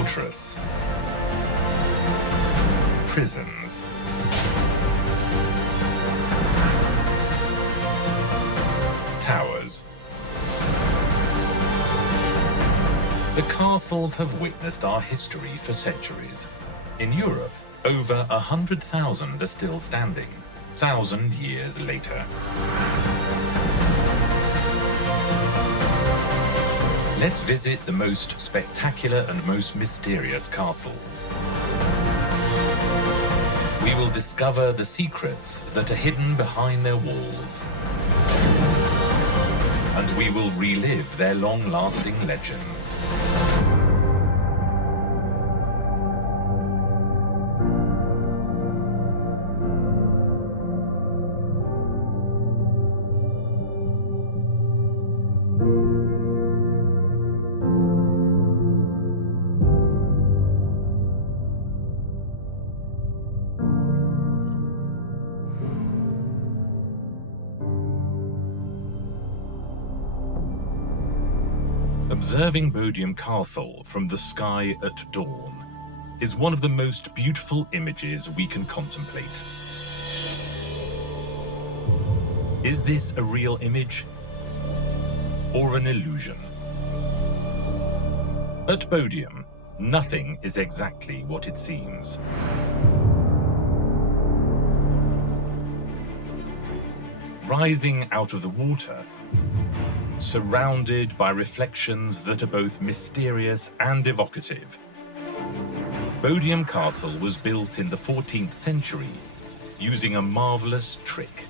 Fortress. Prisons. Towers. The castles have witnessed our history for centuries. In Europe, over 100,000 are still standing, 1,000 years later. Let's visit the most spectacular and most mysterious castles. We will discover the secrets that are hidden behind their walls. And we will relive their long-lasting legends. Observing Bodiam Castle from the sky at dawn is one of the most beautiful images we can contemplate. Is this a real image or an illusion? At Bodiam, nothing is exactly what it seems. Rising out of the water, surrounded by reflections that are both mysterious and evocative, Bodiam Castle was built in the 14th century using a marvelous trick.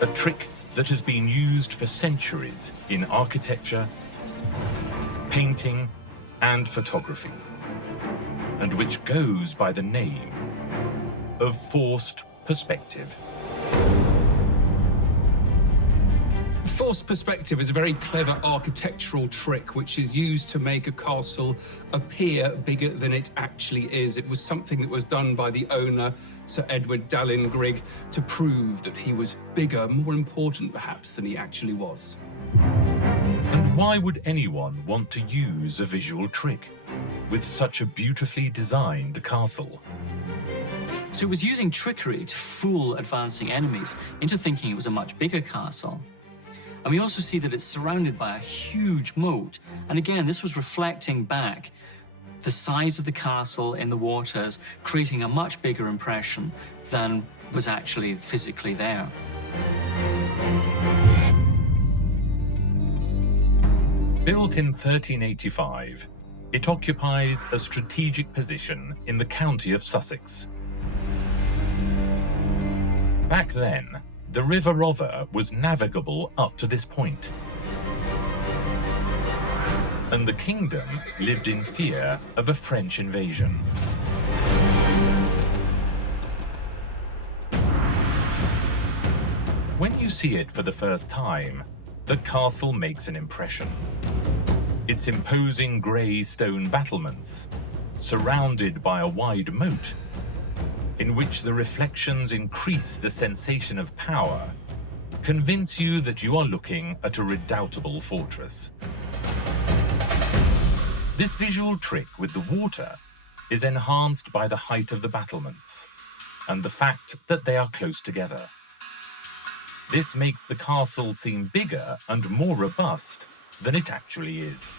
A trick that has been used for centuries in architecture, painting, and photography, and which goes by the name of forced perspective. Forced perspective is a very clever architectural trick which is used to make a castle appear bigger than it actually is. It was something that was done by the owner, Sir Edward Dallin Grigg, to prove that he was bigger, more important perhaps, than he actually was. And why would anyone want to use a visual trick with such a beautifully designed castle? So it was using trickery to fool advancing enemies into thinking it was a much bigger castle. And we also see that it's surrounded by a huge moat. And again, this was reflecting back the size of the castle in the waters, creating a much bigger impression than was actually physically there. Built in 1385, it occupies a strategic position in the county of Sussex. Back then, the River Rother was navigable up to this point, and the kingdom lived in fear of a French invasion. When you see it for the first time, the castle makes an impression. Its imposing grey stone battlements, surrounded by a wide moat, in which the reflections increase the sensation of power, convince you that you are looking at a redoubtable fortress. This visual trick with the water is enhanced by the height of the battlements and the fact that they are close together. This makes the castle seem bigger and more robust than it actually is.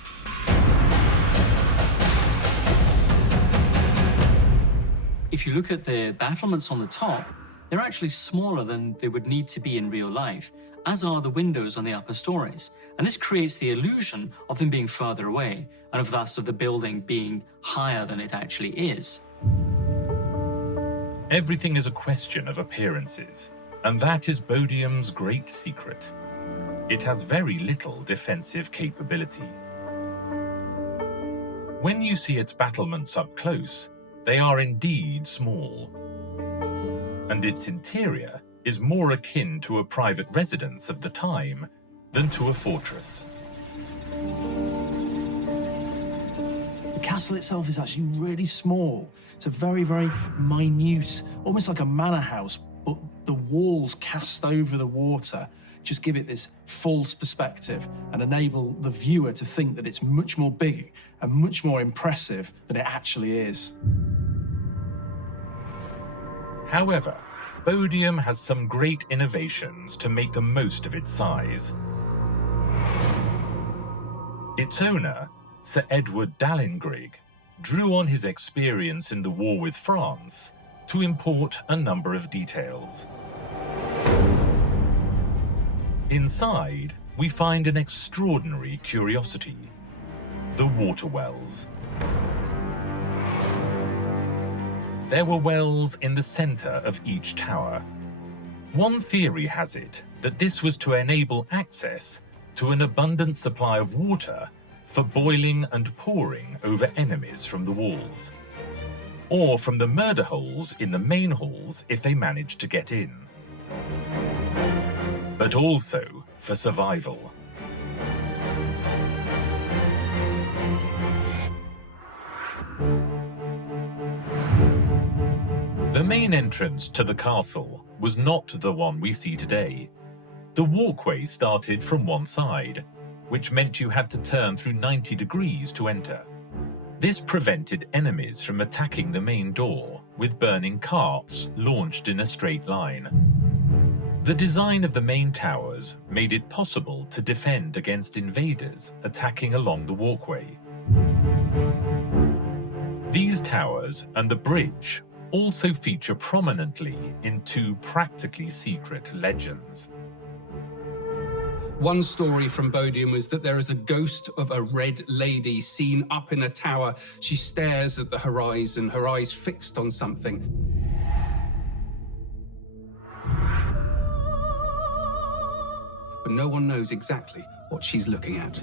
If you look at the battlements on the top, they're actually smaller than they would need to be in real life, as are the windows on the upper stories. And this creates the illusion of them being further away, and thus of the building being higher than it actually is. Everything is a question of appearances, and that is Bodiam's great secret. It has very little defensive capability. When you see its battlements up close, they are indeed small, and its interior is more akin to a private residence of the time than to a fortress. The castle itself is actually really small. It's a very, very minute, almost like a manor house, but the walls cast over the water just give it this false perspective and enable the viewer to think that it's much more big and much more impressive than it actually is. However, Bodiam has some great innovations to make the most of its size. Its owner, Sir Edward Dalingrig, drew on his experience in the war with France to import a number of details. Inside, we find an extraordinary curiosity: the water wells. There were wells in the center of each tower. One theory has it that this was to enable access to an abundant supply of water for boiling and pouring over enemies from the walls, or from the murder holes in the main halls if they managed to get in, but also for survival. The main entrance to the castle was not the one we see today. The walkway started from one side, which meant you had to turn through 90 degrees to enter. This prevented enemies from attacking the main door with burning carts launched in a straight line. The design of the main towers made it possible to defend against invaders attacking along the walkway. These towers and the bridge also feature prominently in two practically secret legends. One story from Bodiam is that there is a ghost of a red lady seen up in a tower. She stares at the horizon, her eyes fixed on something. But no one knows exactly what she's looking at.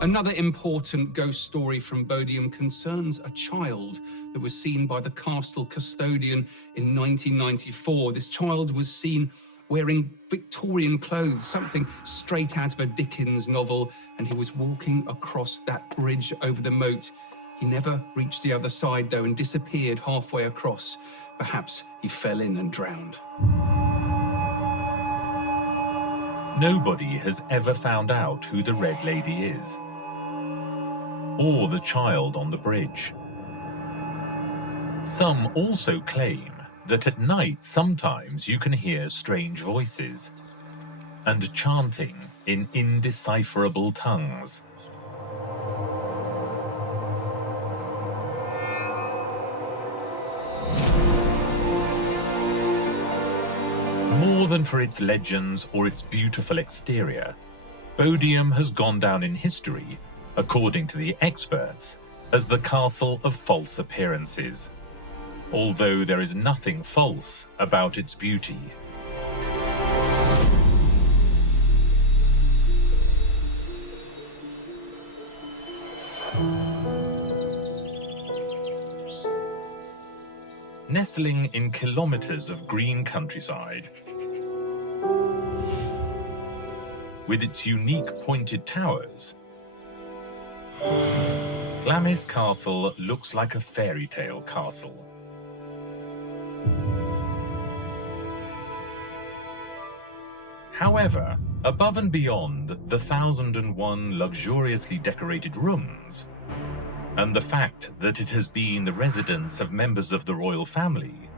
Another important ghost story from Bodiam concerns a child that was seen by the castle custodian in 1994. This child was seen wearing Victorian clothes, something straight out of a Dickens novel, and he was walking across that bridge over the moat. He never reached the other side, though, and disappeared halfway across. Perhaps he fell in and drowned. Nobody has ever found out who the Red Lady is, or the child on the bridge. Some also claim that at night sometimes you can hear strange voices and chanting in indecipherable tongues. More than for its legends or its beautiful exterior, Bodiam has gone down in history, according to the experts, as the castle of false appearances, although there is nothing false about its beauty. Nestling in kilometers of green countryside, with its unique pointed towers, Glamis Castle looks like a fairy tale castle. However, above and beyond the 1,001 luxuriously decorated rooms, and the fact that it has been the residence of members of the royal family,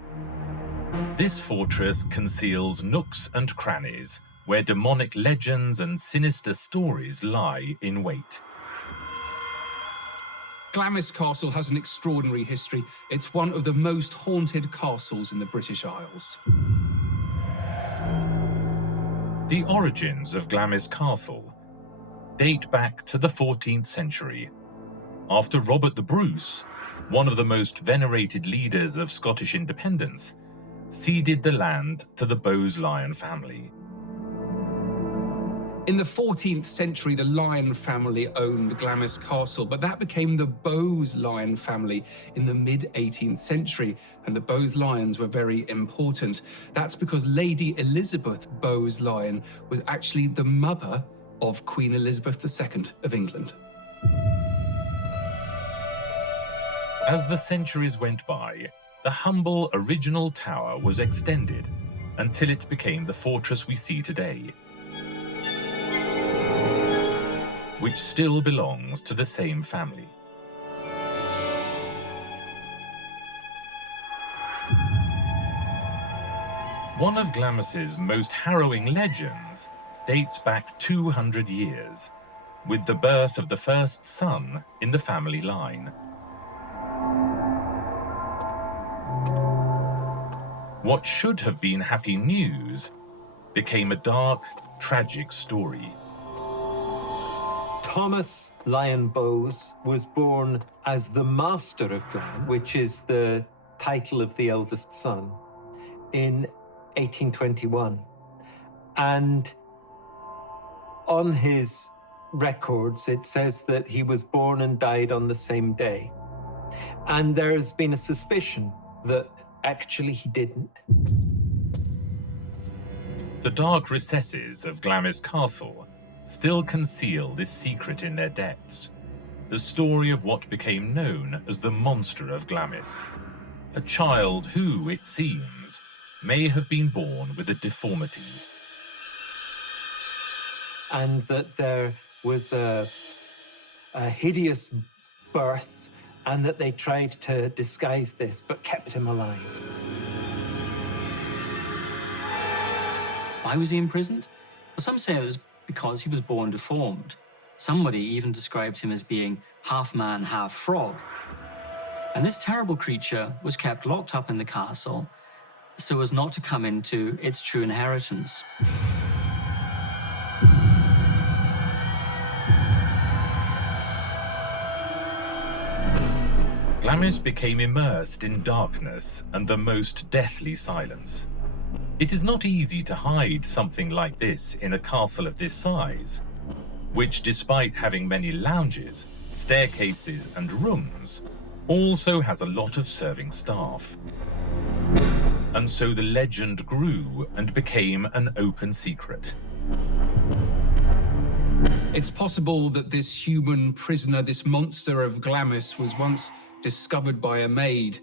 this fortress conceals nooks and crannies where demonic legends and sinister stories lie in wait. Glamis Castle has an extraordinary history. It's one of the most haunted castles in the British Isles. The origins of Glamis Castle date back to the 14th century, after Robert the Bruce, one of the most venerated leaders of Scottish independence, ceded the land to the Bowes-Lyon family. In the 14th century, the Lyon family owned Glamis Castle, but that became the Bowes-Lyon family in the mid-18th century, and the Bowes-Lyons were very important. That's because Lady Elizabeth Bowes-Lyon was actually the mother of Queen Elizabeth II of England. As the centuries went by, the humble original tower was extended until it became the fortress we see today, which still belongs to the same family. One of Glamis's most harrowing legends dates back 200 years, with the birth of the first son in the family line. What should have been happy news became a dark, tragic story. Thomas Lyon Bowes was born as the Master of Glam, which is the title of the eldest son, in 1821. And on his records, it says that he was born and died on the same day. And there has been a suspicion that actually he didn't. The dark recesses of Glamis Castle still conceal this secret in their depths, the story of what became known as the Monster of Glamis, a child who, it seems, may have been born with a deformity. And that there was a hideous birth, and that they tried to disguise this, but kept him alive. Why was he imprisoned? Well, some say it was because he was born deformed. Somebody even described him as being half man, half frog. And this terrible creature was kept locked up in the castle so as not to come into its true inheritance. Glamis became immersed in darkness and the most deathly silence. It is not easy to hide something like this in a castle of this size, which, despite having many lounges, staircases, and rooms, also has a lot of serving staff. And so the legend grew and became an open secret. It's possible that this human prisoner, this monster of Glamis, was once discovered by a maid,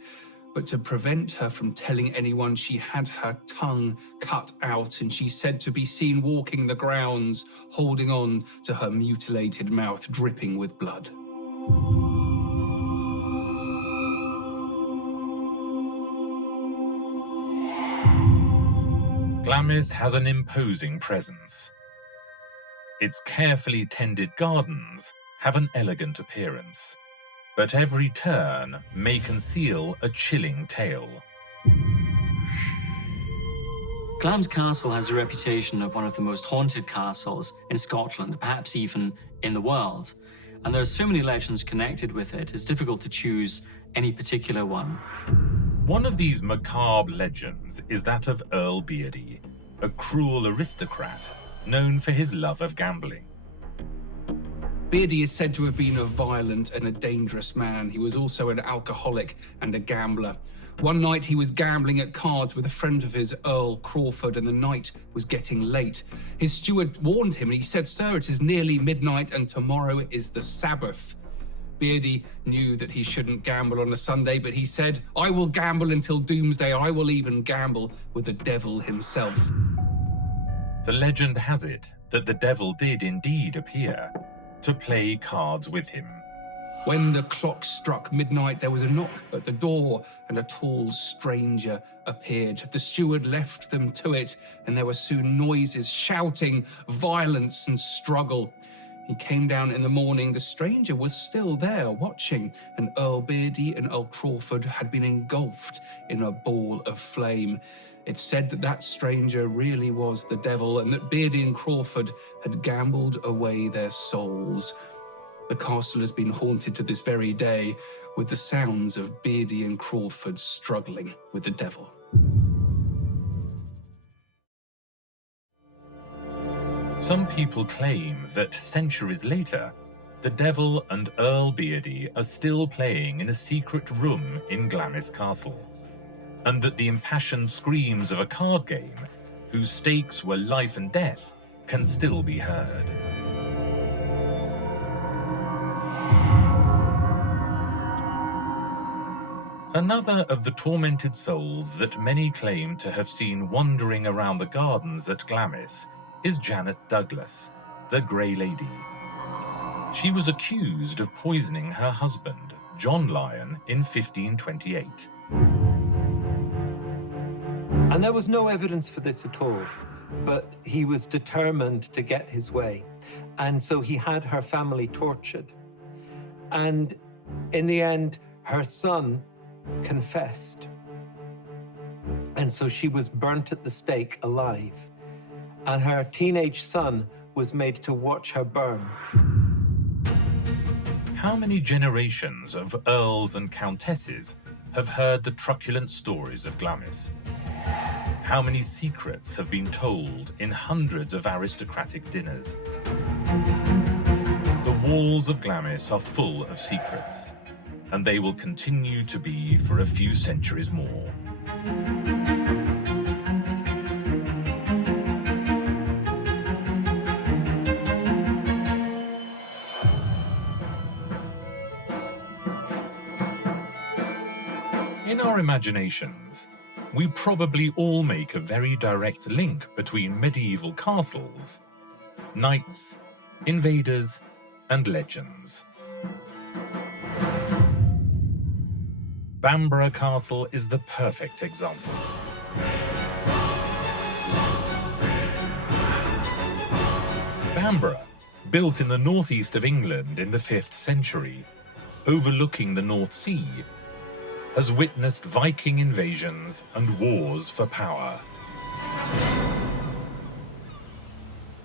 but to prevent her from telling anyone, she had her tongue cut out, and she's said to be seen walking the grounds, holding on to her mutilated mouth, dripping with blood. Glamis has an imposing presence. Its carefully tended gardens have an elegant appearance, but every turn may conceal a chilling tale. Glamis Castle has a reputation of one of the most haunted castles in Scotland, perhaps even in the world. And there are so many legends connected with it, it's difficult to choose any particular one. One of these macabre legends is that of Earl Beardy, a cruel aristocrat known for his love of gambling. Beardy is said to have been a violent and a dangerous man. He was also an alcoholic and a gambler. One night he was gambling at cards with a friend of his, Earl Crawford, and the night was getting late. His steward warned him, and he said, "Sir, it is nearly midnight and tomorrow is the Sabbath." Beardy knew that he shouldn't gamble on a Sunday, but he said, "I will gamble until doomsday, or I will even gamble with the devil himself." The legend has it that the devil did indeed appear to play cards with him. When the clock struck midnight, there was a knock at the door, and a tall stranger appeared. The steward left them to it, and there were soon noises, shouting, violence, and struggle. He came down in the morning. The stranger was still there, watching, and Earl Beardy and Earl Crawford had been engulfed in a ball of flame. It's said that that stranger really was the devil, and that Beardy and Crawford had gambled away their souls. The castle has been haunted to this very day, with the sounds of Beardy and Crawford struggling with the devil. Some people claim that centuries later, the devil and Earl Beardy are still playing in a secret room in Glamis Castle, and that the impassioned screams of a card game, whose stakes were life and death, can still be heard. Another of the tormented souls that many claim to have seen wandering around the gardens at Glamis is Janet Douglas, the Grey Lady. She was accused of poisoning her husband, John Lyon, in 1528. And there was no evidence for this at all, but he was determined to get his way. And so he had her family tortured. And in the end, her son confessed. And so she was burnt at the stake alive. And her teenage son was made to watch her burn. How many generations of earls and countesses have heard the truculent stories of Glamis? How many secrets have been told in hundreds of aristocratic dinners? The walls of Glamis are full of secrets, and they will continue to be for a few centuries more. In our imaginations, we probably all make a very direct link between medieval castles, knights, invaders, and legends. Bamburgh Castle is the perfect example. Bamburgh, built in the northeast of England in the 5th century, overlooking the North Sea, has witnessed Viking invasions and wars for power.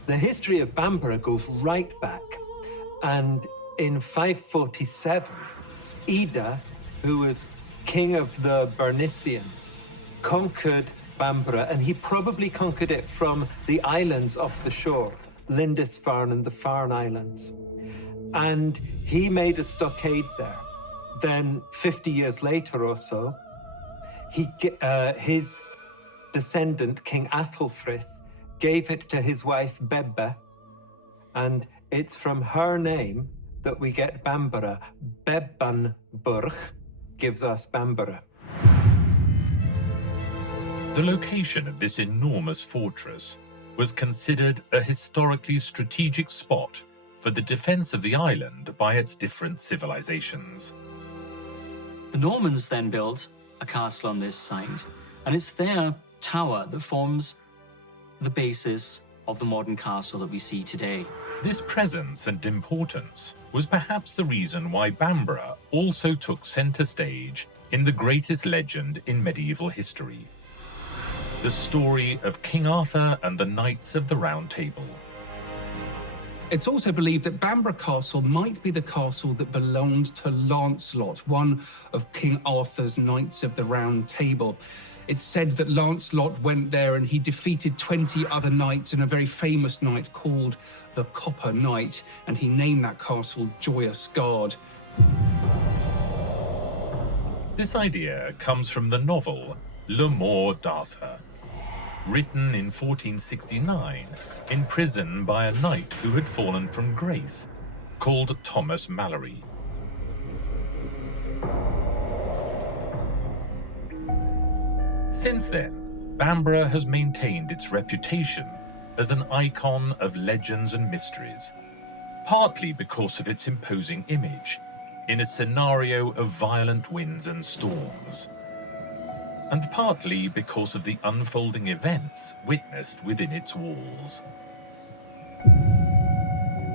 The history of Bamburgh goes right back, and in 547, Ida, who was king of the Bernicians, conquered Bamburgh, and he probably conquered it from the islands off the shore, Lindisfarne and the Farne Islands. And he made a stockade there. Then, 50 years later or so, his descendant, King Athelfrith, gave it to his wife, Bebbe, and it's from her name that we get Bamburgh. Bebbanburg gives us Bamburgh. The location of this enormous fortress was considered a historically strategic spot for the defense of the island by its different civilizations. The Normans then built a castle on this site, and it's their tower that forms the basis of the modern castle that we see today. This presence and importance was perhaps the reason why Bamburgh also took center stage in the greatest legend in medieval history, the story of King Arthur and the Knights of the Round Table. It's also believed that Bamburgh Castle might be the castle that belonged to Lancelot, one of King Arthur's Knights of the Round Table. It's said that Lancelot went there and he defeated 20 other knights in a very famous knight called the Copper Knight, and he named that castle Joyous Guard. This idea comes from the novel Le Morte d'Arthur, written in 1469 in prison by a knight who had fallen from grace, called Thomas Malory. Since then, Bamburgh has maintained its reputation as an icon of legends and mysteries, partly because of its imposing image in a scenario of violent winds and storms, and partly because of the unfolding events witnessed within its walls.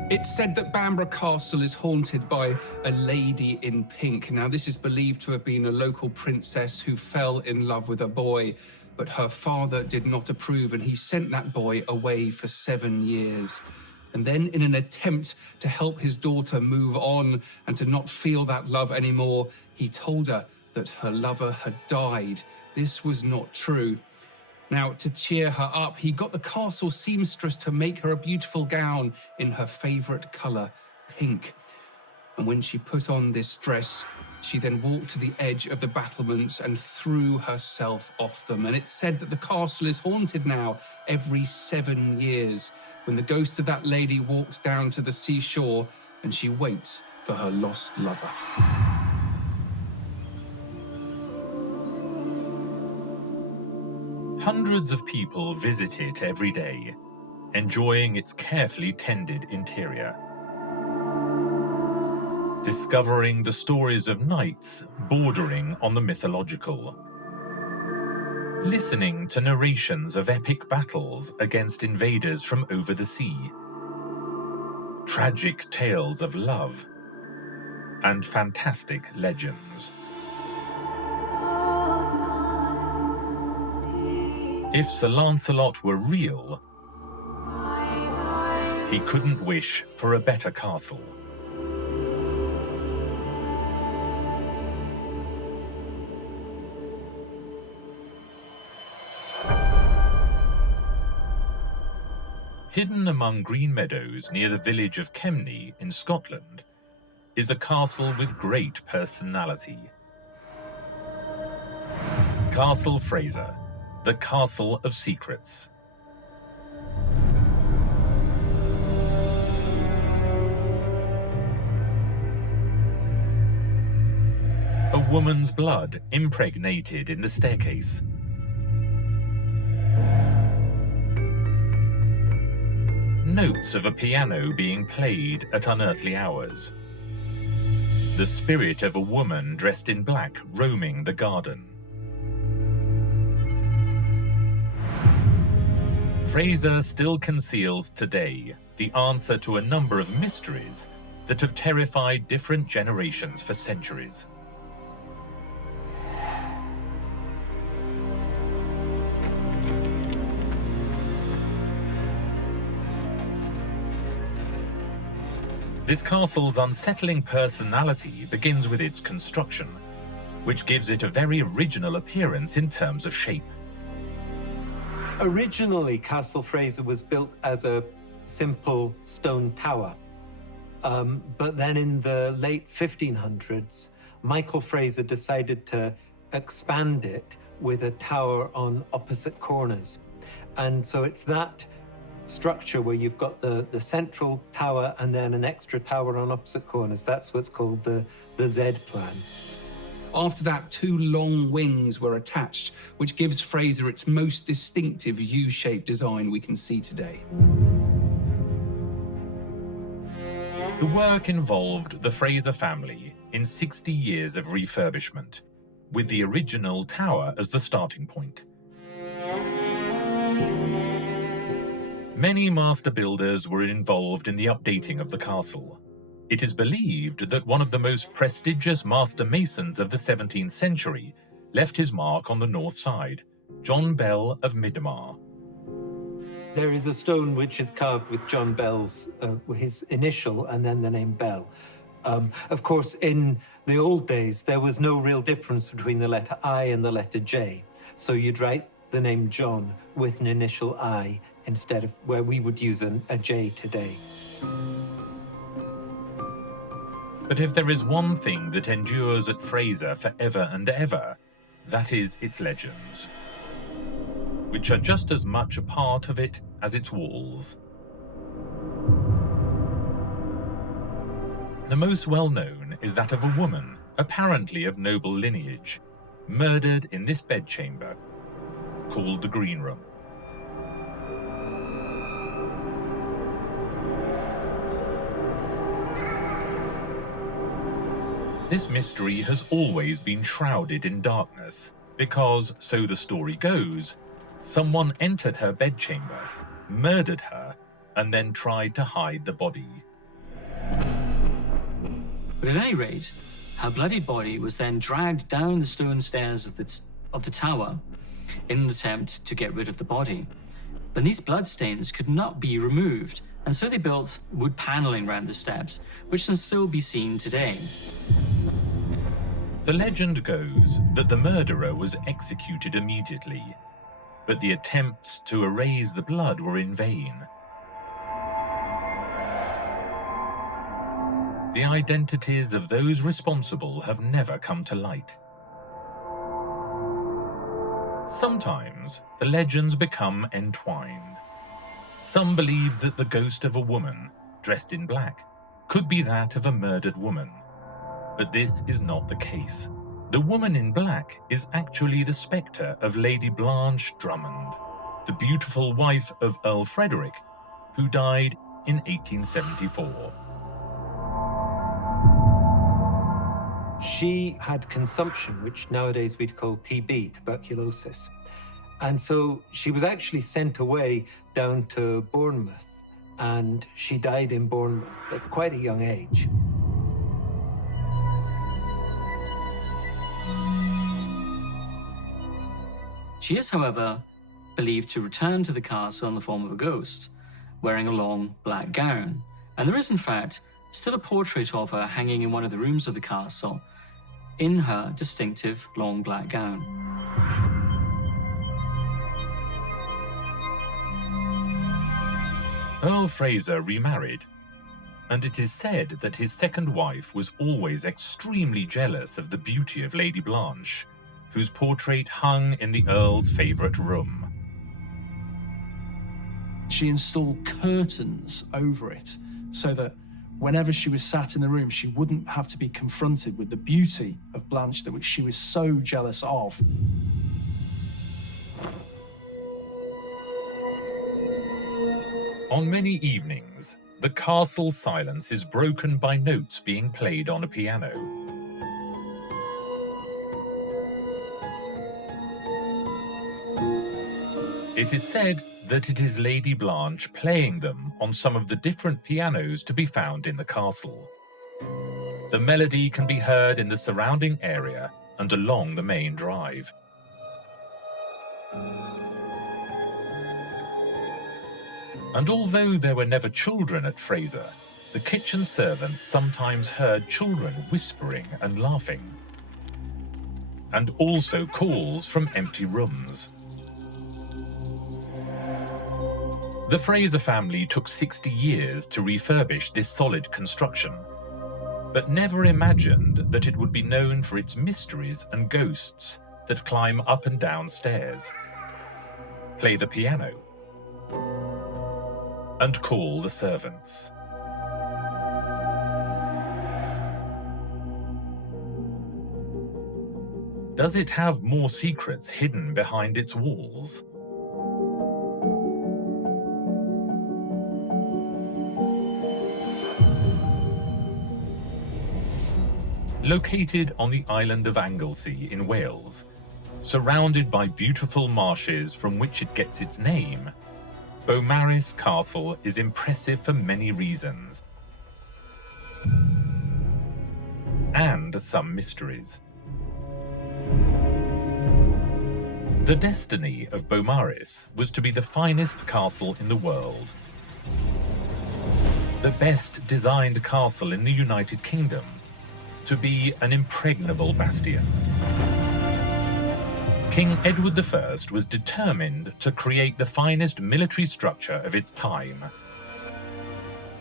It's said that Bamburgh Castle is haunted by a lady in pink. Now, this is believed to have been a local princess who fell in love with a boy, but her father did not approve, and he sent that boy away for 7 years. And then, in an attempt to help his daughter move on and to not feel that love anymore, he told her that her lover had died. This was not true. Now, to cheer her up, he got the castle seamstress to make her a beautiful gown in her favorite color, pink. And when she put on this dress, she then walked to the edge of the battlements and threw herself off them. And it's said that the castle is haunted now every 7 years, when the ghost of that lady walks down to the seashore and she waits for her lost lover. Hundreds of people visit it every day, enjoying its carefully tended interior. Discovering the stories of knights bordering on the mythological. Listening to narrations of epic battles against invaders from over the sea. Tragic tales of love and fantastic legends. If Sir Lancelot were real, he couldn't wish for a better castle. Hidden among green meadows near the village of Kemney in Scotland is a castle with great personality. Castle Fraser, the Castle of Secrets. A woman's blood impregnated in the staircase. Notes of a piano being played at unearthly hours. The spirit of a woman dressed in black roaming the garden. Fraser still conceals today the answer to a number of mysteries that have terrified different generations for centuries. This castle's unsettling personality begins with its construction, which gives it a very original appearance in terms of shape. Originally, Castle Fraser was built as a simple stone tower. But then in the late 1500s, Michael Fraser decided to expand it with a tower on opposite corners. And so it's that structure where you've got the central tower and then an extra tower on opposite corners. That's what's called the Z plan. After that, two long wings were attached, which gives Fraser its most distinctive U-shaped design we can see today. The work involved the Fraser family in 60 years of refurbishment, with the original tower as the starting point. Many master builders were involved in the updating of the castle. It is believed that one of the most prestigious master masons of the 17th century left his mark on the north side, John Bell of Midmar. There is a stone which is carved with John Bell's, his initial and then the name Bell. Of course, in the old days, there was no real difference between the letter I and the letter J. So you'd write the name John with an initial I instead of where we would use a J today. But if there is one thing that endures at Fraser forever and ever, that is its legends, which are just as much a part of it as its walls. The most well-known is that of a woman, apparently of noble lineage, murdered in this bedchamber, called the Green Room. This mystery has always been shrouded in darkness, because, so the story goes, someone entered her bedchamber, murdered her, and then tried to hide the body. But at any rate, her bloody body was then dragged down the stone stairs of the tower in an attempt to get rid of the body. But these bloodstains could not be removed, and so they built wood paneling around the steps, which can still be seen today. The legend goes that the murderer was executed immediately, but the attempts to erase the blood were in vain. The identities of those responsible have never come to light. Sometimes the legends become entwined. Some believe that the ghost of a woman, dressed in black, could be that of a murdered woman. But this is not the case. The woman in black is actually the spectre of Lady Blanche Drummond, the beautiful wife of Earl Frederick, who died in 1874. She had consumption, which nowadays we'd call TB, tuberculosis. And so she was actually sent away down to Bournemouth, and she died in Bournemouth at quite a young age. She is, however, believed to return to the castle in the form of a ghost, wearing a long black gown. And there is, in fact, still a portrait of her hanging in one of the rooms of the castle, in her distinctive long black gown. Earl Fraser remarried, and it is said that his second wife was always extremely jealous of the beauty of Lady Blanche, whose portrait hung in the Earl's favourite room. She installed curtains over it so that whenever she was sat in the room, she wouldn't have to be confronted with the beauty of Blanche, that which she was so jealous of. On many evenings, the castle's silence is broken by notes being played on a piano. It is said that it is Lady Blanche playing them on some of the different pianos to be found in the castle. The melody can be heard in the surrounding area and along the main drive. And although there were never children at Fraser, the kitchen servants sometimes heard children whispering and laughing, and also calls from empty rooms. The Fraser family took 60 years to refurbish this solid construction, but never imagined that it would be known for its mysteries and ghosts that climb up and down stairs, play the piano, and call the servants. Does it have more secrets hidden behind its walls? Located on the island of Anglesey in Wales, surrounded by beautiful marshes from which it gets its name, Beaumaris Castle is impressive for many reasons, and some mysteries. The destiny of Beaumaris was to be the finest castle in the world, the best designed castle in the United Kingdom, to be an impregnable bastion. King Edward I was determined to create the finest military structure of its time.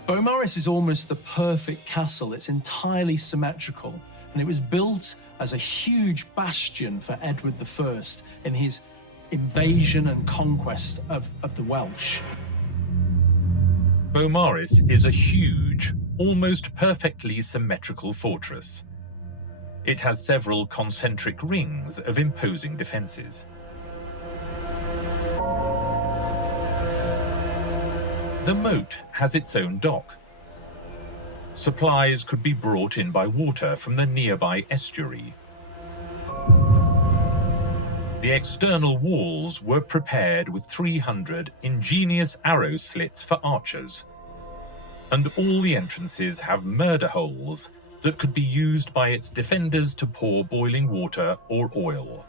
Beaumaris is almost the perfect castle. It's entirely symmetrical, and it was built as a huge bastion for Edward I in his invasion and conquest of the Welsh. Beaumaris is a huge, almost perfectly symmetrical fortress. It has several concentric rings of imposing defences. The moat has its own dock. Supplies could be brought in by water from the nearby estuary. The external walls were prepared with 300 ingenious arrow slits for archers, and all the entrances have murder holes that could be used by its defenders to pour boiling water or oil.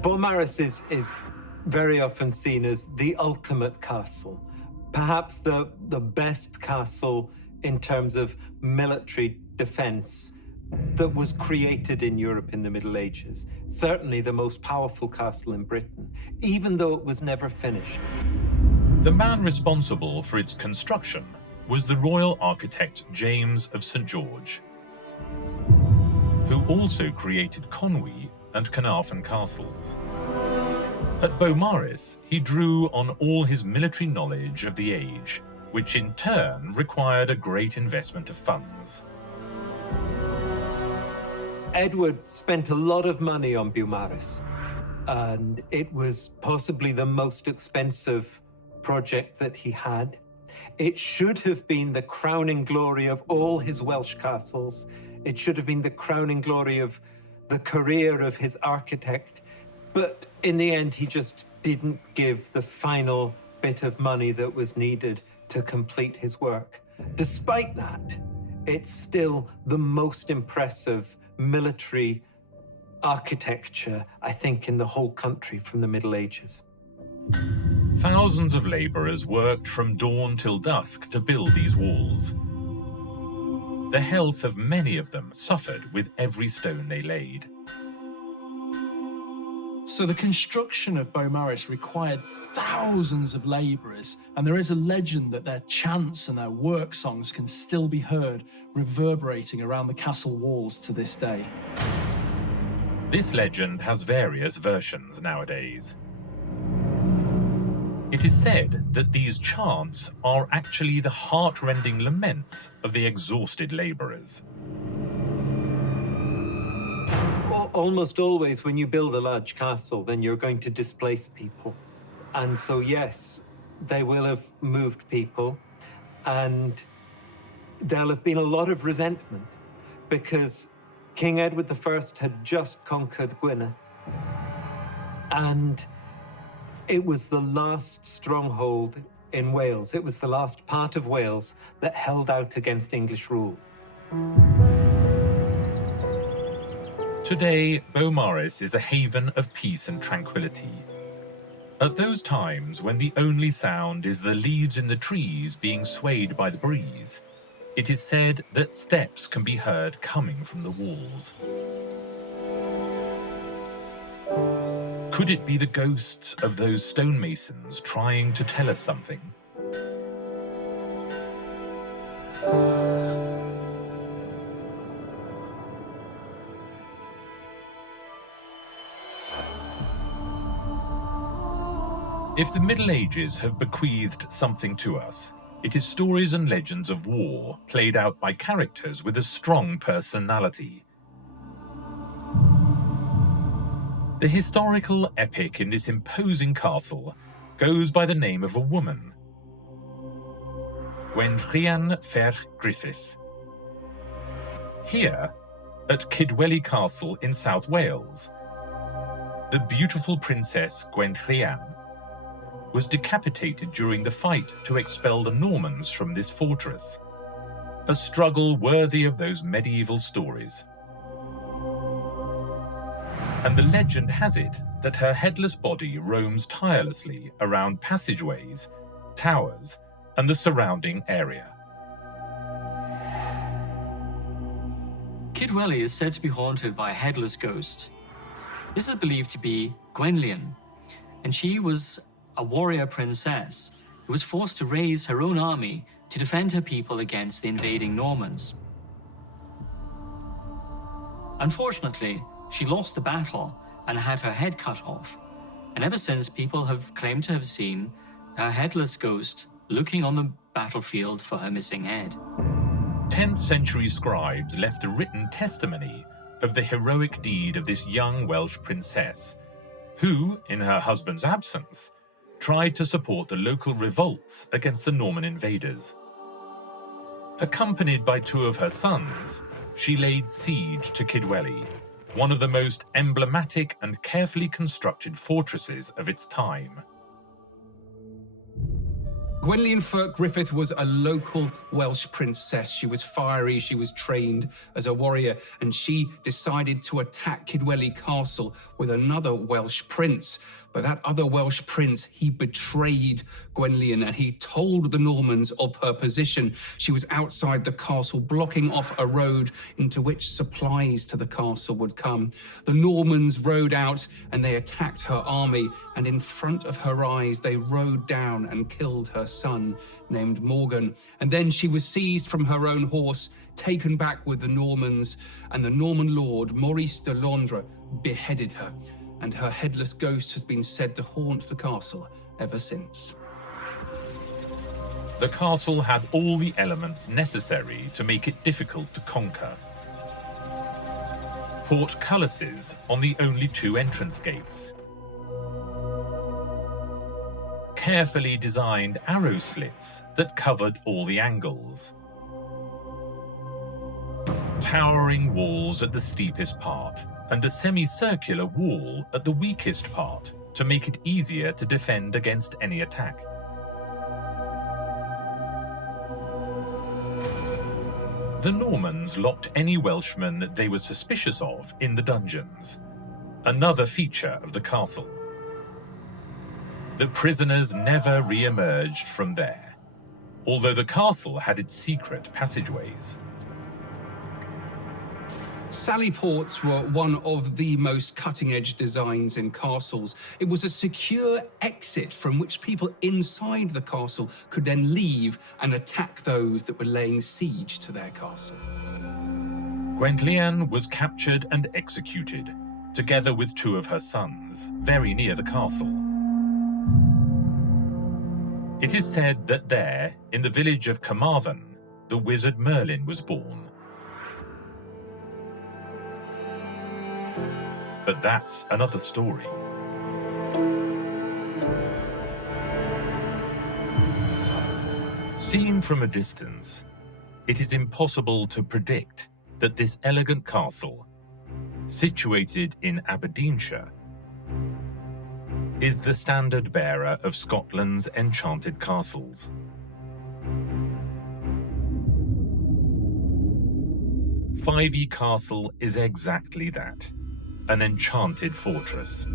Beaumaris is very often seen as the ultimate castle, perhaps the best castle in terms of military defense that was created in Europe in the Middle Ages. Certainly the most powerful castle in Britain, even though it was never finished. The man responsible for its construction was the royal architect James of St. George, who also created Conwy and Caerphilly Castles. At Beaumaris, he drew on all his military knowledge of the age, which in turn required a great investment of funds. Edward spent a lot of money on Beaumaris, and it was possibly the most expensive project that he had. It should have been the crowning glory of all his Welsh castles. It should have been the crowning glory of the career of his architect. But in the end, he just didn't give the final bit of money that was needed to complete his work. Despite that, it's still the most impressive military architecture, I think, in the whole country from the Middle Ages. Thousands of labourers worked from dawn till dusk to build these walls. The health of many of them suffered with every stone they laid. So the construction of Beaumaris required thousands of labourers, and there is a legend that their chants and their work songs can still be heard reverberating around the castle walls to this day. This legend has various versions nowadays. It is said that these chants are actually the heart-rending laments of the exhausted labourers. Almost always when you build a large castle, then you're going to displace people. And so, yes, they will have moved people, and there'll have been a lot of resentment because King Edward I had just conquered Gwynedd, and it was the last stronghold in Wales. It was the last part of Wales that held out against English rule. Today, Beaumaris is a haven of peace and tranquility. At those times when the only sound is the leaves in the trees being swayed by the breeze, it is said that steps can be heard coming from the walls. Could it be the ghosts of those stonemasons trying to tell us something? If the Middle Ages have bequeathed something to us, it is stories and legends of war played out by characters with a strong personality. The historical epic in this imposing castle goes by the name of a woman, Gwenllian Ferch Griffith. Here, at Kidwelly Castle in South Wales, the beautiful Princess Gwenllian was decapitated during the fight to expel the Normans from this fortress, a struggle worthy of those medieval stories. And the legend has it that her headless body roams tirelessly around passageways, towers, and the surrounding area. Kidwelly is said to be haunted by a headless ghost. This is believed to be Gwenllian, and she was a warrior princess who was forced to raise her own army to defend her people against the invading Normans. Unfortunately, she lost the battle and had her head cut off, and ever since people have claimed to have seen her headless ghost looking on the battlefield for her missing head. 10th century scribes left a written testimony of the heroic deed of this young Welsh princess, who, in her husband's absence, tried to support the local revolts against the Norman invaders. Accompanied by 2 of her sons, she laid siege to Kidwelly, one of the most emblematic and carefully constructed fortresses of its time. Gwenllian Ferch Griffith was a local Welsh princess. She was fiery, she was trained as a warrior, and she decided to attack Kidwelly Castle with another Welsh prince. But that other Welsh prince, he betrayed Gwenllian, and he told the Normans of her position. She was outside the castle, blocking off a road into which supplies to the castle would come. The Normans rode out and they attacked her army, and in front of her eyes they rode down and killed her son, named Morgan. And then she was seized from her own horse, taken back with the Normans, and the Norman lord, Maurice de Londres, beheaded her. And her headless ghost has been said to haunt the castle ever since. The castle had all the elements necessary to make it difficult to conquer. portcullises on the only two entrance gates, carefully designed arrow slits that covered all the angles, towering walls at the steepest part, and a semicircular wall at the weakest part to make it easier to defend against any attack. The Normans locked any Welshmen they were suspicious of in the dungeons, another feature of the castle. The prisoners never re-emerged from there, although the castle had its secret passageways. Sally ports were one of the most cutting-edge designs in castles. It was a secure exit from which people inside the castle could then leave and attack those that were laying siege to their castle. Gwenllian was captured and executed, together with two of her sons, very near the castle. It is said that there, in the village of Carmarthen, the wizard Merlin was born. But that's another story. Seen from a distance, it is impossible to predict that this elegant castle, situated in Aberdeenshire, is the standard bearer of Scotland's enchanted castles. Fyvie Castle is exactly that, an enchanted fortress.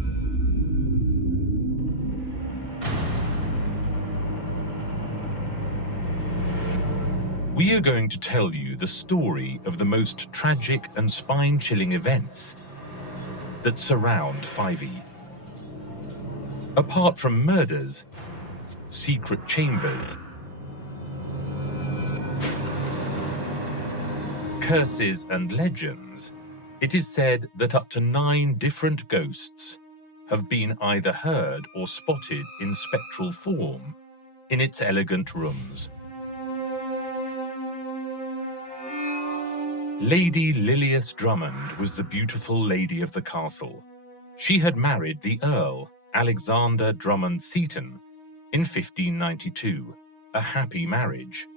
We are going to tell you the story of the most tragic and spine-chilling events that surround Fyvie. Apart from murders, secret chambers, curses and legends, it is said that up to 9 different ghosts have been either heard or spotted in spectral form in its elegant rooms. Lady Lilias Drummond was the beautiful lady of the castle. She had married the Earl, Alexander Drummond Seton, in 1592, a happy marriage.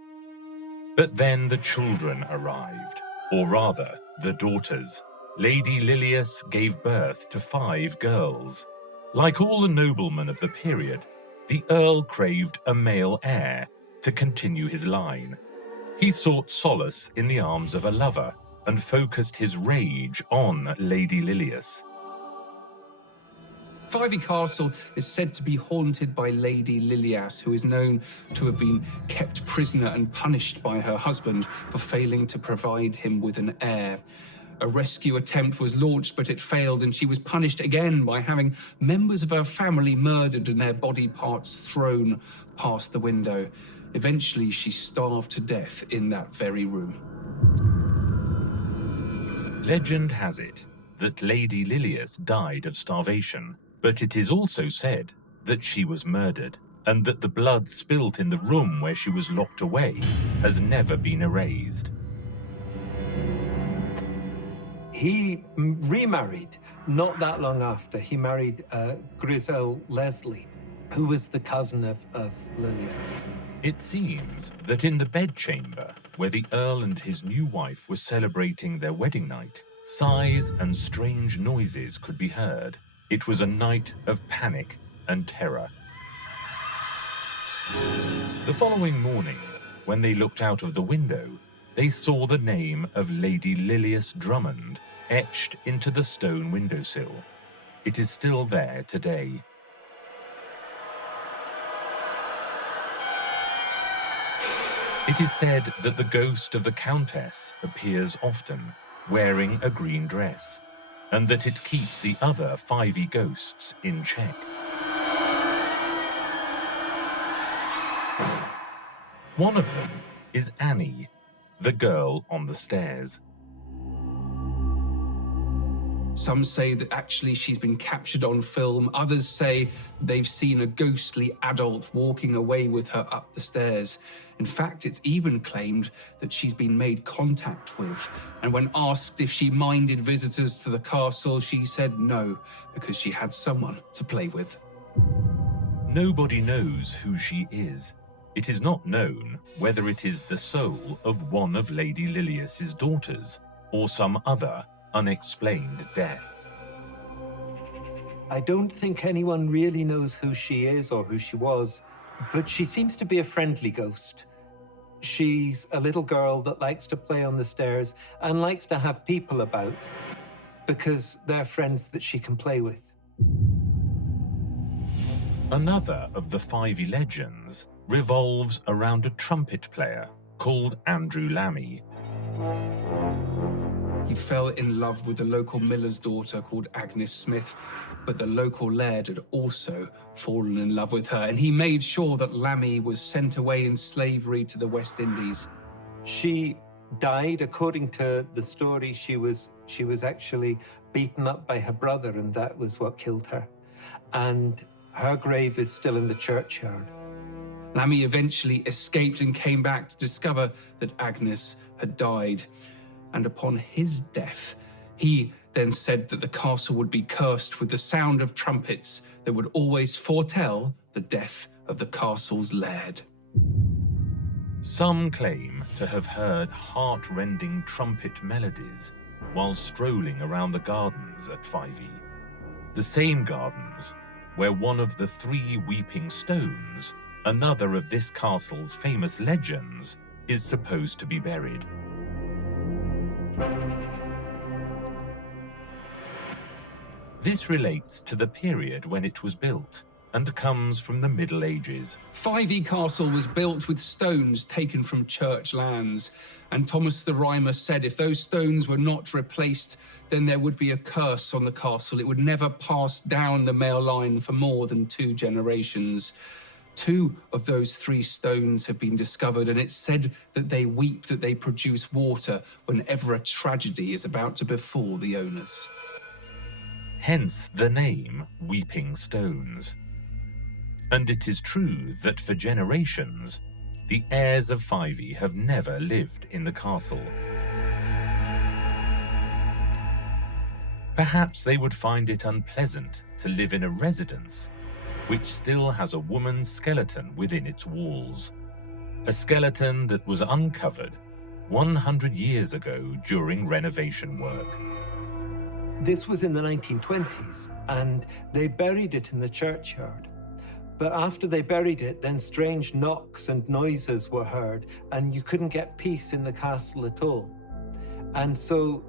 But then the children arrived, or rather, the daughters. Lady Lilias gave birth to 5 girls. Like all the noblemen of the period, the Earl craved a male heir to continue his line. He sought solace in the arms of a lover and focused his rage on Lady Lilias. Fyvie Castle is said to be haunted by Lady Lilias, who is known to have been kept prisoner and punished by her husband for failing to provide him with an heir. A rescue attempt was launched, but it failed, and she was punished again by having members of her family murdered and their body parts thrown past the window. Eventually, she starved to death in that very room. Legend has it that Lady Lilias died of starvation, but it is also said that she was murdered, and that the blood spilt in the room where she was locked away has never been erased. He remarried not that long after. He married Grisel Leslie, who was the cousin of Lilias. It seems that in the bedchamber, where the Earl and his new wife were celebrating their wedding night, sighs and strange noises could be heard. It was a night of panic and terror. The following morning, when they looked out of the window, they saw the name of Lady Lilias Drummond etched into the stone windowsill. It is still there today. It is said that the ghost of the Countess appears often, wearing a green dress, and that it keeps the other Fyvie ghosts in check. One of them is Annie, the girl on the stairs. Some say that actually she's been captured on film. Others say they've seen a ghostly adult walking away with her up the stairs. In fact, it's even claimed that she's been made contact with. And when asked if she minded visitors to the castle, she said no, because she had someone to play with. Nobody knows who she is. It is not known whether it is the soul of one of Lady Lilius's daughters or some other unexplained death. I don't think anyone really knows who she is or who she was, but she seems to be a friendly ghost. She's a little girl that likes to play on the stairs and likes to have people about because they're friends that she can play with. Another of the Fyvie legends revolves around a trumpet player called Andrew Lammy. He fell in love with the local miller's daughter called Agnes Smith, but the local laird had also fallen in love with her, and he made sure that Lammy was sent away in slavery to the West Indies. She died, according to the story, she was actually beaten up by her brother, and that was what killed her. And her grave is still in the churchyard. Lammy eventually escaped and came back to discover that Agnes had died. And upon his death, he then said that the castle would be cursed with the sound of trumpets that would always foretell the death of the castle's laird. Some claim to have heard heart-rending trumpet melodies while strolling around the gardens at Fyvie. The same gardens where one of the 3 weeping stones, another of this castle's famous legends, is supposed to be buried. This relates to the period when it was built and comes from the Middle Ages. Fyvie Castle was built with stones taken from church lands, and Thomas the Rhymer said if those stones were not replaced, then there would be a curse on the castle. It would never pass down the male line for more than 2 generations. 2 of those 3 stones have been discovered, and it's said that they weep, that they produce water whenever a tragedy is about to befall the owners. Hence the name Weeping Stones. And it is true that for generations, the heirs of Fyvie have never lived in the castle. Perhaps they would find it unpleasant to live in a residence which still has a woman's skeleton within its walls. A skeleton that was uncovered 100 years ago during renovation work. This was in the 1920s, and they buried it in the churchyard. But after they buried it, then strange knocks and noises were heard, and you couldn't get peace in the castle at all. And so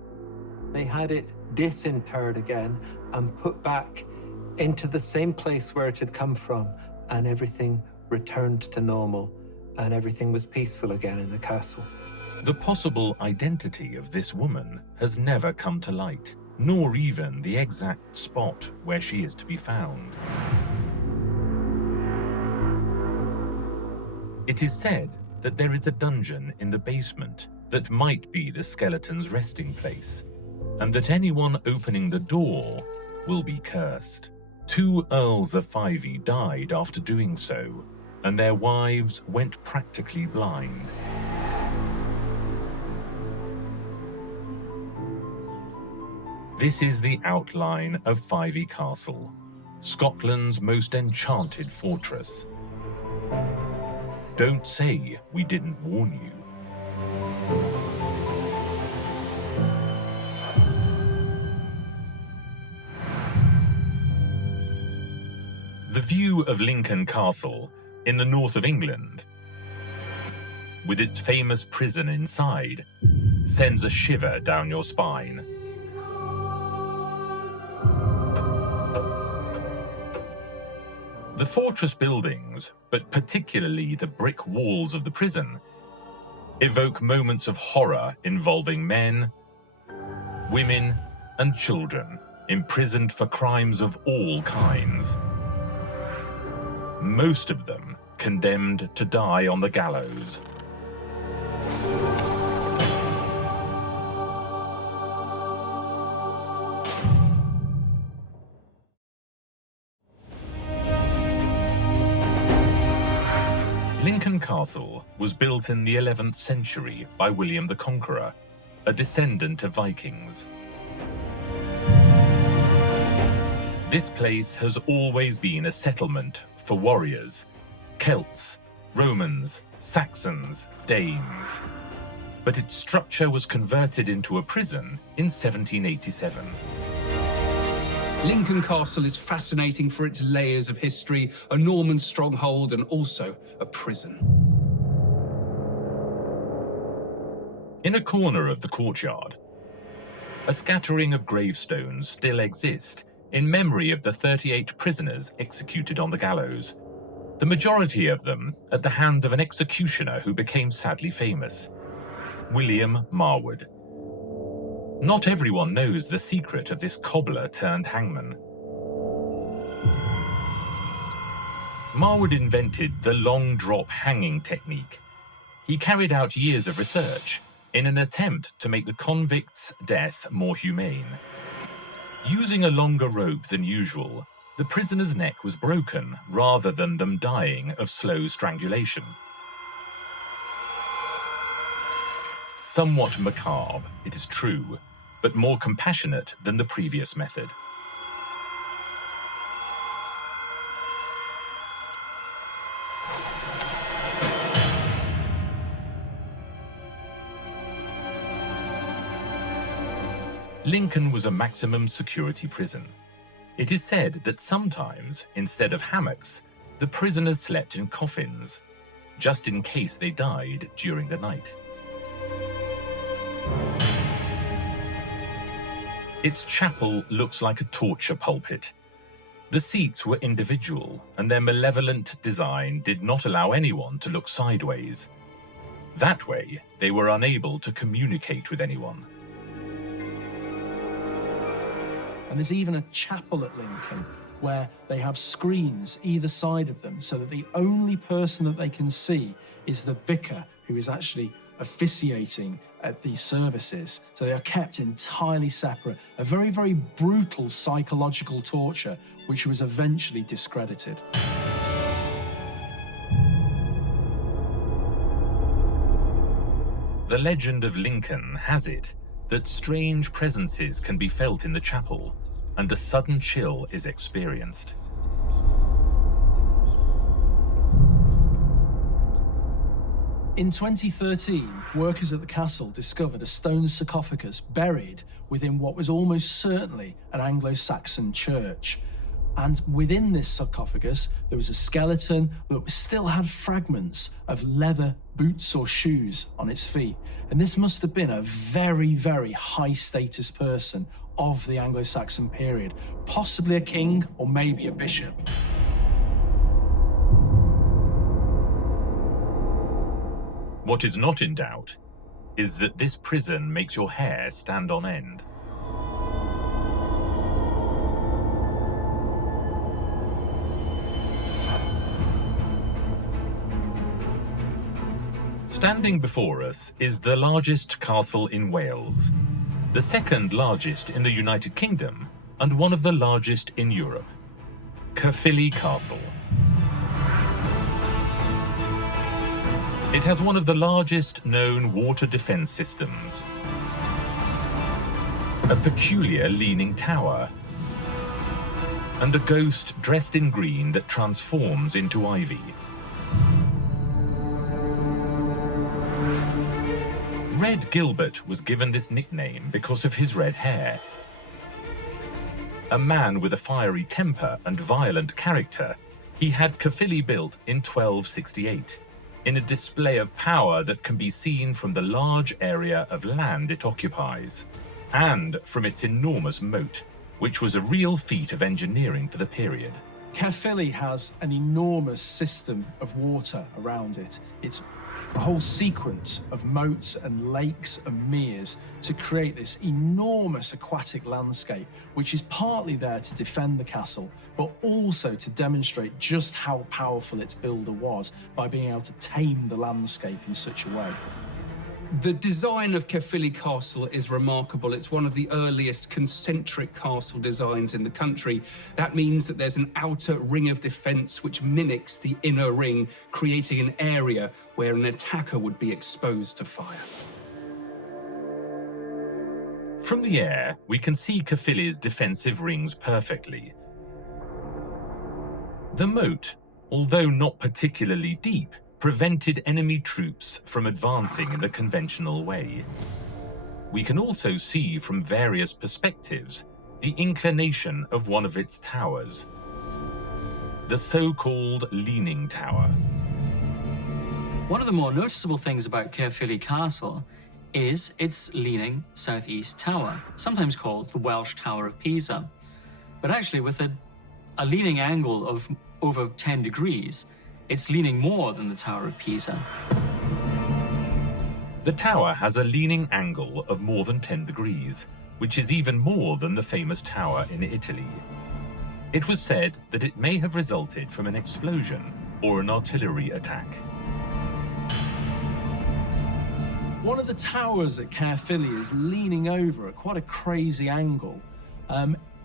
they had it disinterred again and put back into the same place where it had come from, and everything returned to normal, and everything was peaceful again in the castle. The possible identity of this woman has never come to light, nor even the exact spot where she is to be found. It is said that there is a dungeon in the basement that might be the skeleton's resting place, and that anyone opening the door will be cursed. 2 Earls of Fyvie died after doing so, and their wives went practically blind. This is the outline of Fyvie Castle, Scotland's most enchanted fortress. Don't say we didn't warn you. The view of Lincoln Castle in the north of England, with its famous prison inside, sends a shiver down your spine. The fortress buildings, but particularly the brick walls of the prison, evoke moments of horror involving men, women, and children imprisoned for crimes of all kinds. Most of them condemned to die on the gallows. Castle was built in the 11th century by William the Conqueror, a descendant of Vikings. This place has always been a settlement for warriors, Celts, Romans, Saxons, Danes. But its structure was converted into a prison in 1787. Lincoln Castle is fascinating for its layers of history, a Norman stronghold and also a prison. In a corner of the courtyard, a scattering of gravestones still exist in memory of the 38 prisoners executed on the gallows, the majority of them at the hands of an executioner who became sadly famous, William Marwood. Not everyone knows the secret of this cobbler turned hangman. Marwood invented the long drop hanging technique. He carried out years of research in an attempt to make the convict's death more humane. Using a longer rope than usual, the prisoner's neck was broken rather than them dying of slow strangulation. Somewhat macabre, it is true, but more compassionate than the previous method. Lincoln was a maximum security prison. It is said that sometimes, instead of hammocks, the prisoners slept in coffins, just in case they died during the night. Its chapel looks like a torture pulpit. The seats were individual, and their malevolent design did not allow anyone to look sideways. That way, they were unable to communicate with anyone. And there's even a chapel at Lincoln where they have screens either side of them so that the only person that they can see is the vicar who is actually officiating at these services. So they are kept entirely separate. A very, very brutal psychological torture, which was eventually discredited. The legend of Lincoln has it that strange presences can be felt in the chapel, and a sudden chill is experienced. In 2013, workers at the castle discovered a stone sarcophagus buried within what was almost certainly an Anglo-Saxon church. And within this sarcophagus, there was a skeleton that still had fragments of leather boots or shoes on its feet. And this must have been a very, very high-status person of the Anglo-Saxon period, possibly a king or maybe a bishop. What is not in doubt is that this prison makes your hair stand on end. Standing before us is the largest castle in Wales, the second largest in the United Kingdom, and one of the largest in Europe, Caerphilly Castle. It has one of the largest known water defense systems, a peculiar leaning tower, and a ghost dressed in green that transforms into ivy. Red Gilbert was given this nickname because of his red hair. A man with a fiery temper and violent character, he had Caerphilly built in 1268. In a display of power that can be seen from the large area of land it occupies, and from its enormous moat, which was a real feat of engineering for the period. Caerphilly has an enormous system of water around it. It's a whole sequence of moats and lakes and meres to create this enormous aquatic landscape, which is partly there to defend the castle, but also to demonstrate just how powerful its builder was by being able to tame the landscape in such a way. The design of Caerphilly Castle is remarkable. It's one of the earliest concentric castle designs in the country. That means that there's an outer ring of defense which mimics the inner ring, creating an area where an attacker would be exposed to fire. From the air, we can see Caerphilly's defensive rings perfectly. The moat, although not particularly deep, prevented enemy troops from advancing in the conventional way. We can also see from various perspectives the inclination of one of its towers, the so-called Leaning Tower. One of the more noticeable things about Caerphilly Castle is its leaning southeast tower, sometimes called the Welsh Tower of Pisa. But actually, with a leaning angle of over 10 degrees, it's leaning more than the Tower of Pisa. The tower has a leaning angle of more than 10 degrees, which is even more than the famous tower in Italy. It was said that it may have resulted from an explosion or an artillery attack. One of the towers at Caerphilly is leaning over at quite a crazy angle.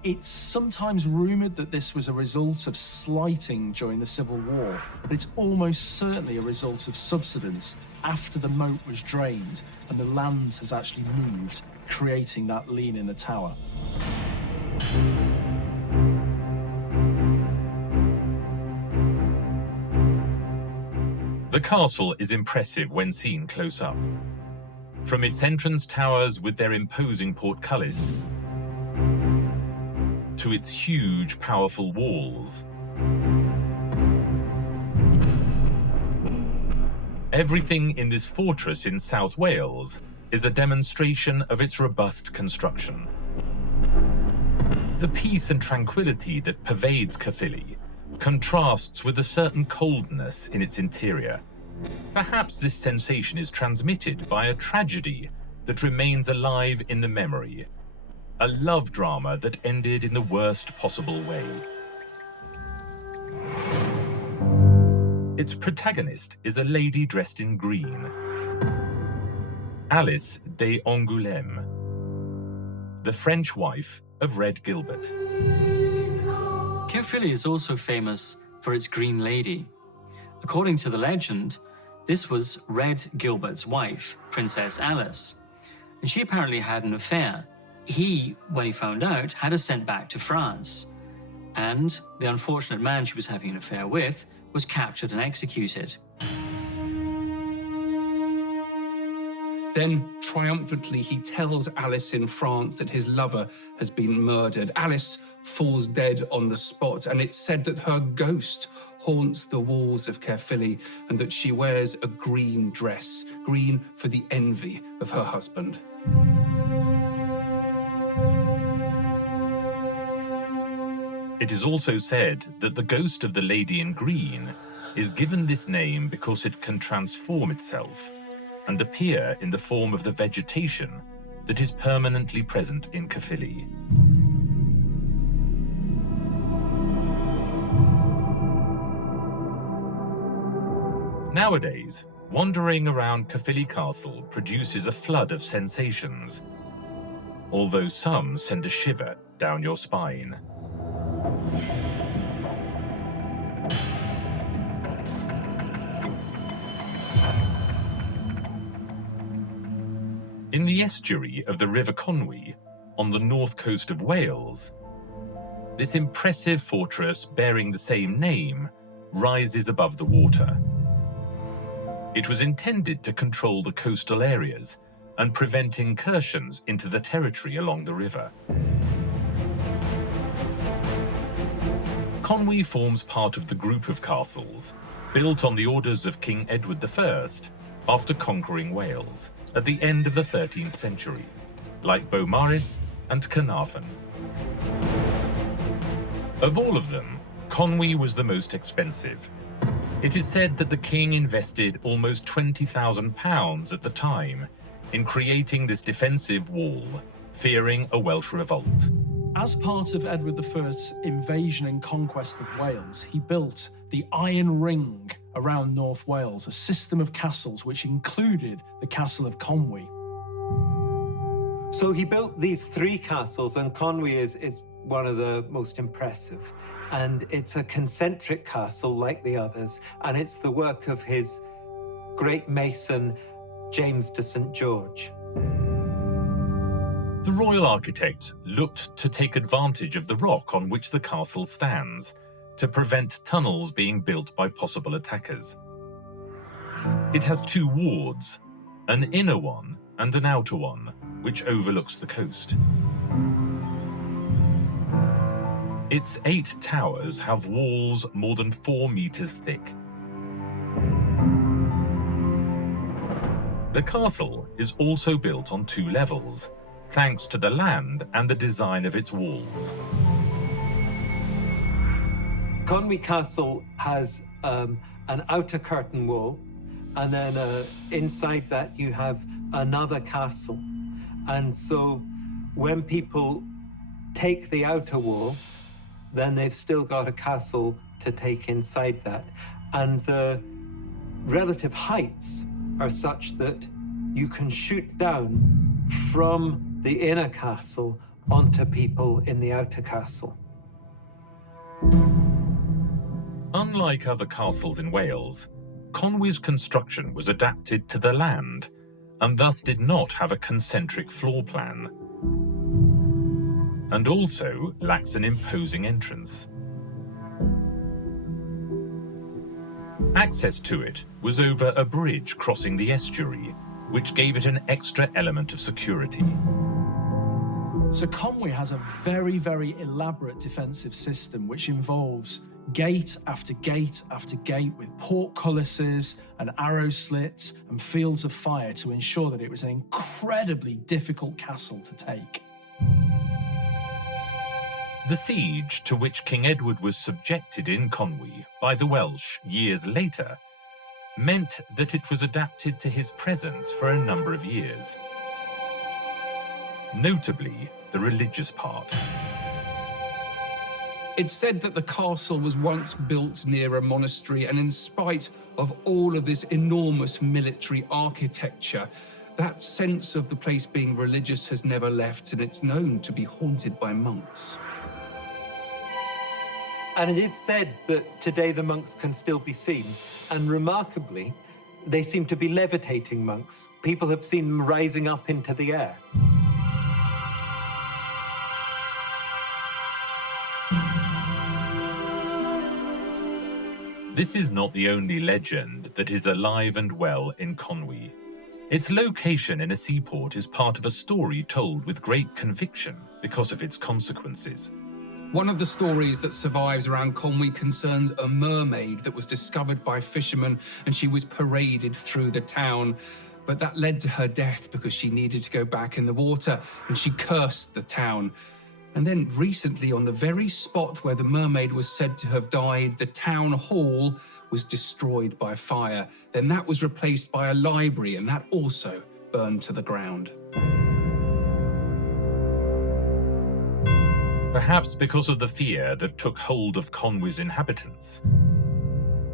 It's sometimes rumoured that this was a result of slighting during the Civil War, but it's almost certainly a result of subsidence after the moat was drained and the land has actually moved, creating that lean in the tower. The castle is impressive when seen close up. From its entrance towers with their imposing portcullis, to its huge, powerful walls. Everything in this fortress in South Wales is a demonstration of its robust construction. The peace and tranquility that pervades Caerphilly contrasts with a certain coldness in its interior. Perhaps this sensation is transmitted by a tragedy that remains alive in the memory. A love drama that ended in the worst possible way. Its protagonist is a lady dressed in green, Alice de Angoulême, the French wife of Red Gilbert. Caerphilly is also famous for its Green Lady. According to the legend, this was Red Gilbert's wife, Princess Alice, and she apparently had an affair. He, when he found out, had her sent back to France, and the unfortunate man she was having an affair with was captured and executed. Then, triumphantly, he tells Alice in France that his lover has been murdered. Alice falls dead on the spot, and it's said that her ghost haunts the walls of Caerphilly and that she wears a green dress, green for the envy of her husband. It is also said that the ghost of the lady in green is given this name because it can transform itself and appear in the form of the vegetation that is permanently present in Caerphilly. Nowadays, wandering around Caerphilly Castle produces a flood of sensations, although some send a shiver down your spine. In the estuary of the River Conwy, on the north coast of Wales, this impressive fortress bearing the same name rises above the water. It was intended to control the coastal areas and prevent incursions into the territory along the river. Conwy forms part of the group of castles built on the orders of King Edward I after conquering Wales at the end of the 13th century, like Beaumaris and Caerphilly. Of all of them, Conwy was the most expensive. It is said that the king invested almost £20,000 at the time in creating this defensive wall, fearing a Welsh revolt. As part of Edward I's invasion and conquest of Wales, he built the Iron Ring around North Wales, a system of castles which included the Castle of Conwy. So he built these 3 castles, and Conwy is one of the most impressive. And it's a concentric castle like the others, and it's the work of his great mason, James de St. George. The royal architect looked to take advantage of the rock on which the castle stands to prevent tunnels being built by possible attackers. It has 2 wards, an inner one and an outer one, which overlooks the coast. Its 8 towers have walls more than 4 meters thick. The castle is also built on 2 levels, thanks to the land and the design of its walls. Conwy Castle has an outer curtain wall, and then inside that you have another castle. And so when people take the outer wall, then they've still got a castle to take inside that. And the relative heights are such that you can shoot down from the inner castle onto people in the outer castle. Unlike other castles in Wales, Conwy's construction was adapted to the land and thus did not have a concentric floor plan, and also lacks an imposing entrance. Access to it was over a bridge crossing the estuary, which gave it an extra element of security. So Conwy has a very, very elaborate defensive system which involves gate after gate after gate with portcullises and arrow slits and fields of fire to ensure that it was an incredibly difficult castle to take. The siege to which King Edward was subjected in Conwy by the Welsh years later meant that it was adapted to his presence for a number of years. Notably, the religious part. It's said that the castle was once built near a monastery, and in spite of all of this enormous military architecture, that sense of the place being religious has never left, and it's known to be haunted by monks. And it is said that today the monks can still be seen, and remarkably, they seem to be levitating monks. People have seen them rising up into the air. This is not the only legend that is alive and well in Conwy. Its location in a seaport is part of a story told with great conviction because of its consequences. One of the stories that survives around Conwy concerns a mermaid that was discovered by fishermen, and she was paraded through the town. But that led to her death because she needed to go back in the water, and she cursed the town. And then recently, on the very spot where the mermaid was said to have died, the town hall was destroyed by fire. Then that was replaced by a library, and that also burned to the ground. Perhaps because of the fear that took hold of Conwy's inhabitants,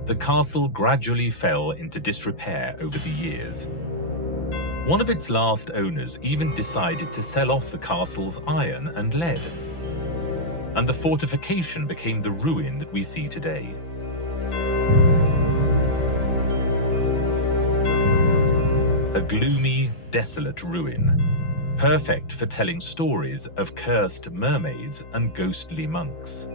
the castle gradually fell into disrepair over the years. One of its last owners even decided to sell off the castle's iron and lead, and the fortification became the ruin that we see today. A gloomy, desolate ruin, perfect for telling stories of cursed mermaids and ghostly monks.